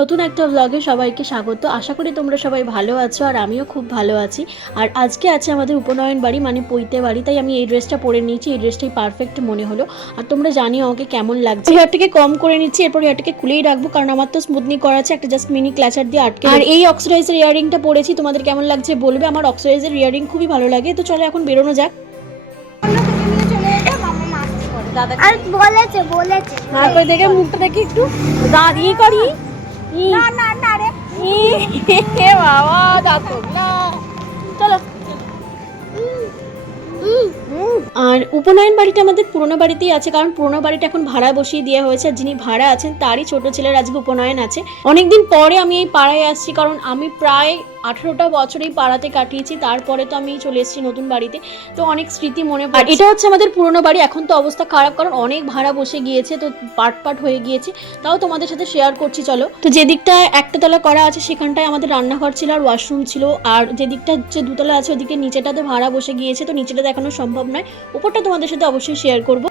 নতুন একটা ব্লগে সবাইকে স্বাগত। আশা করি তোমরা সবাই ভালো আছো আর আমিও খুব ভালো আছি। আর আজকে আছে আমাদের উপনয়ন বাড়ি মানে পৈতে বাড়ি, তাই আমি এই ড্রেসটা পরে নিয়েছি। এই ড্রেসটাই পারফেক্ট মনে হলো। আর তোমরা জানিও আমাকে কেমন লাগছে। হেয়ারটাকে কম করে নিচ্ছি, এরপর হেয়ারটাকে খুলেই রাখবো কারণ আমার তো স্মুথনিং করা আছে, একটা জাস্ট মিনি ক্লাচার দিয়ে আটকে। আর এই অক্সিডাইজের ইয়ারিংটা পরেছি, তোমাদের কেমন লাগছে বলবে। আমার অক্সিডাইজের ইয়ারিং খুবই ভালো লাগে। তো চলো এখন বেরোনো যাক। আর বলেছে তারপরে দেখে মুখটা দেখে একটু দাঁড়িয়ে করি। না রে বাবা দেখো না, চলো। আর উপনয়ন বাড়িটা আমাদের পুরোনো বাড়িতেই আছে, কারণ পুরোনো বাড়িটা এখন ভাড়া বসিয়ে দেওয়া হয়েছে। আর যিনি ভাড়া আছেন তারই ছোট ছেলের আজকে উপনয়ন আছে। অনেকদিন পরে আমি এই পাড়ায় আসছি, কারণ আমি প্রায় 18টা বছর এই পাড়াতে কাটিয়েছি। তারপরে তো আমি চলে এসেছি নতুন বাড়িতে, তো অনেক স্মৃতি মনে পড়ে। আর এটা হচ্ছে আমাদের পুরোনো বাড়ি। এখন তো অবস্থা খারাপ, কারণ অনেক ভাড়া বসে গিয়েছে, তো পাট হয়ে গিয়েছে। তাও তোমাদের সাথে শেয়ার করছি চলো। তো যে দিকটা একটা তলা করা আছে সেখানটায় আমাদের রান্নাঘর ছিল আর ওয়াশরুম ছিল, আর যে দিকটা যে দুতলা আছে ওদিকে নিচেটাতে ভাড়া বসে গিয়েছে, তো নিচেটা দেখানো সম্ভব নয়। উপরটা তোমাদের সাথে অবশ্যই শেয়ার করবো।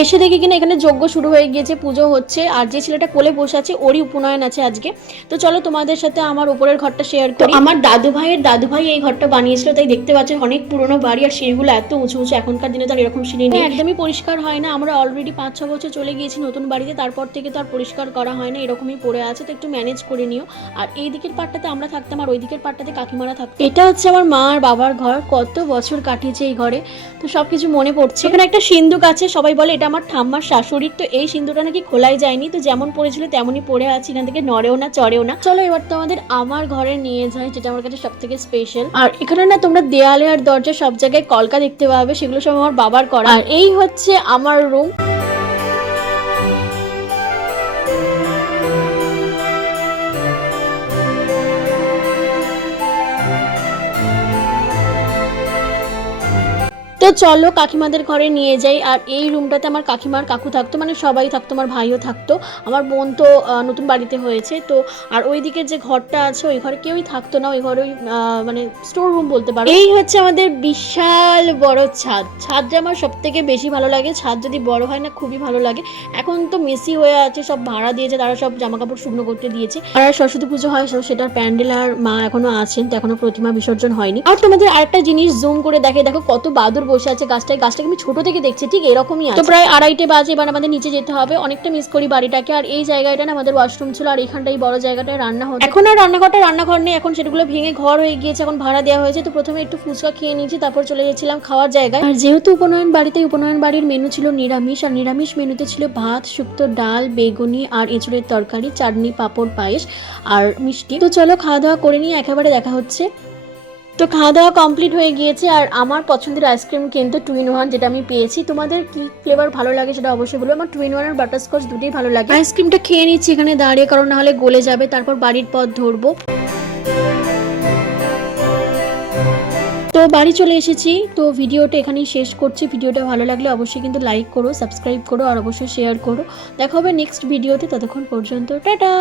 এসে দেখি কিনা এখানে যজ্ঞ শুরু হয়ে গিয়েছে, পুজো হচ্ছে। আর যে ছেলেটা কোলে বসে আছে ওরই উপনয়ন আছে আজকে। তো চলো তোমাদের সাথে আমার উপরের ঘরটা শেয়ার করি। আমার দাদু ভাই এই ঘরটা বানিয়েছিল, তাই দেখতে পাচ্ছেন অনেক পুরনো বাড়ি। আর সিঁড়িগুলো এত উঁচু উঁচু, এখনকার দিনে তো আর এরকম সিঁড়ি নেই, একদমই পরিষ্কার হয় না। আমরা অলরেডি 5-6 বছর চলে গিয়েছি নতুন বাড়িতে, তারপর থেকে তো আর পরিষ্কার করা হয় না, এরকমই পড়ে আছে। তো একটু ম্যানেজ করে নিও। আর এই দিকের পাটটাতে আমরা থাকতাম আর ওই দিকের পাটটাতে কাকিমারা থাকতো। এটা হচ্ছে আমার মা আর বাবার ঘর, কত বছর কাটিয়েছে এই ঘরে, তো সবকিছু মনে পড়ছে। এখানে একটা সিন্দুক আছে, সবাই বলে এটা আমার ঠাম্মার শাশুড়ির। তো এই সিন্দুকটা নাকি খোলাই যায়নি, তো যেমন পড়েছিল তেমনই পড়ে আছে, এখান থেকে নড়েও না চড়েও না। চলো এবার তো আমাদের আমার ঘরে নিয়ে যায়, যেটা আমার কাছে সব থেকে স্পেশাল। আর এখানে না তোমরা দেয়ালে আর দরজা সব জায়গায় কলকা দেখতে পাবে, সেগুলো সব আমার বাবার করা। আর এই হচ্ছে আমার রুম। তো চলো কাকিমাদের ঘরে নিয়ে যাই। আর এই রুমটাতে আমার কাকিমার কাকু থাকতো, মানে সবাই থাকতো, আমার ভাইও থাকতো। আমার বোন তো নতুন বাড়িতে হয়েছে তো। আর ওই দিকের যে ঘরটা আছে ওই ঘরে কেউই থাকতো না, ওই ঘরে মানে স্টোর রুম বলতে পারো। এই হচ্ছে আমাদের বিশাল বড় ছাদটা আমার সব থেকে বেশি ভালো লাগে। ছাদ যদি বড় হয় না খুবই ভালো লাগে। এখন তো মেসি হয়ে আছে, সব ভাড়া দিয়েছে, তারা সব জামা কাপড় শুকনো করতে দিয়েছে। আর সরস্বতী পুজো হয় সেটার প্যান্ডেল আর মা এখনো আছেন, তো এখনো প্রতিমা বিসর্জন হয়নি। আর তোমাদের আরেকটা জিনিস জুম করে দেখো কত বাদুর বসে আছে গাছটাকে আমি ছোট থেকে দেখছি, ঠিক এরকমই আছে। তো প্রায় 2:30 বাজে, এবার আমাদের নিচে যেতে হবে। অনেকটা মিস করি বাড়িটাকে। আর এই জায়গাটা না আমাদের ওয়াশরুম ছিল, আর এখানটাই বড় জায়গাটায় রান্না হতো। এখন আর রান্নাঘর নেই, এখন সেগুলো ভেঙে ঘর হয়ে গিয়েছে, এখন ভাড়া দেওয়া হয়েছে। তো প্রথমে একটু ফুচকা খেয়ে নিয়েছি, তারপর চলে গেছিলাম খাওয়ার জায়গায়। আর যেহেতু উপনয়ন বাড়ির মেনু ছিল নিরামিষ, আর নিরামিষ মেনুতে ছিল ভাত, শুক্তো, ডাল, বেগুনি আর এঁচুড়ের তরকারি, চাটনি, পাঁপড়, পায়েস আর মিষ্টি। তো চলো খাওয়া দাওয়া করে নিয়ে একেবারে দেখা হচ্ছে। তো খাওয়া দাওয়া কমপ্লিট হয়ে গিয়েছে। আর আমার পছন্দের আইসক্রিম কিন্তু 2-in-1 যেটা আমি পেয়েছি। তোমাদের কি ফ্লেভার ভালো লাগে সেটা অবশ্যই বলো। আমার 2-in-1 আর বাটারস্কচ দুটোই ভালো লাগে। আইসক্রিমটা খেয়ে নিচ্ছি এখানে দাঁড়িয়ে, কারণ না হলে গলে যাবে, তারপর বাড়ির পথ ধরবো। তো বাড়ি চলে এসেছি। তো ভিডিওটা এখানেই শেষ করছি। ভিডিওটা ভালো লাগলে অবশ্যই কিন্তু লাইক করো, সাবস্ক্রাইব করো আর অবশ্যই শেয়ার করো। দেখা হবে নেক্সট ভিডিওতে, ততক্ষণ পর্যন্ত টাটা।